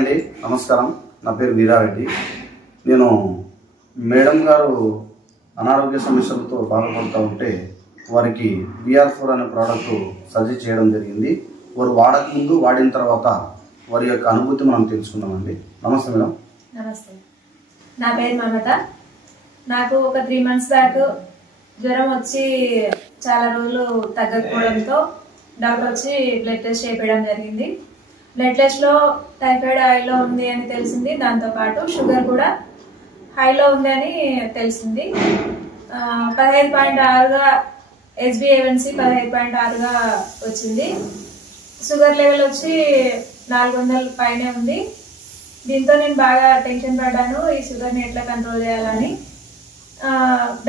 అండి నమస్కారం. నా పేరు వీరారెడ్డి. నేను మేడం గారు అనారోగ్య సమస్యలతో బాధపడుతూ ఉంటే వారికి VR4 అనే ప్రోడక్ట్ సజెస్ట్ చేయడం జరిగింది. వారు వాడక ముందు వాడిన తర్వాత వారి యొక్క అనుభూతి మనం తెలుసుకుందామండి. నమస్తే మేడం. నమస్తే, నా పేరు మమత. నాకు ఒక 3 months బ్యాక్ జ్వరం వచ్చి చాలా రోజులు తగ్గకపోవడంతో డాక్టర్ వచ్చి బ్లడ్ టెస్ట్ చేయించడం జరిగింది. బ్లడ్ టెస్ట్లో టైఫాయిడ్ హైలో ఉంది అని తెలిసింది. దాంతోపాటు షుగర్ కూడా హైలో ఉంది అని తెలిసింది. 15.6గా HbA1c 15.6గా వచ్చింది. షుగర్ లెవెల్ వచ్చి 400 పైనే ఉంది. దీంతో నేను బాగా టెన్షన్ పడ్డాను, ఈ షుగర్ని ఎట్లా కంట్రోల్ చేయాలని.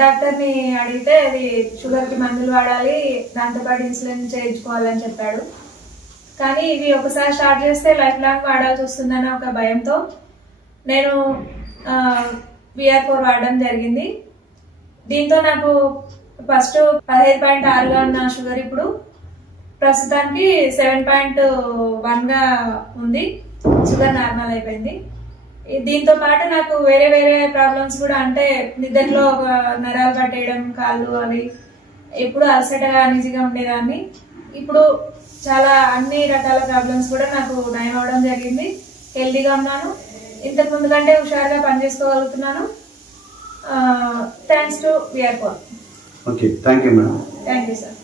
డాక్టర్ని అడిగితే అది షుగర్కి మందులు వాడాలి, దాంతోపాటు ఇన్సులిన్ చేయించుకోవాలని చెప్పాడు. కానీ ఇవి ఒకసారి స్టార్ట్ చేస్తే లైఫ్ లాంగ్ వాడాల్సి వస్తుందన్న ఒక భయంతో నేను VR4 వాడడం జరిగింది. దీంతో నాకు ఫస్ట్ 15.6గా ఉన్న షుగర్ ఇప్పుడు ప్రస్తుతానికి 7.1గా ఉంది. షుగర్ నార్మల్ అయిపోయింది. దీంతో పాటు నాకు వేరే వేరే ప్రాబ్లమ్స్ కూడా, అంటే నిద్రలో నరాలు పట్టేయడం, కాళ్ళు అవి ఎప్పుడు అలసటగా అనిజీగా ఉండేదాన్ని. ఇప్పుడు చాలా అన్ని రకాల ప్రాబ్లమ్స్ కూడా నాకు నయం అవడం జరిగింది. హెల్తీగా ఉన్నాను, ఇంతకు ముందు కంటే హుషారుగా పనిచేసుకోగలుగుతున్నాను. Thanks to VR4. Okay, thank you madam. Thank you sir.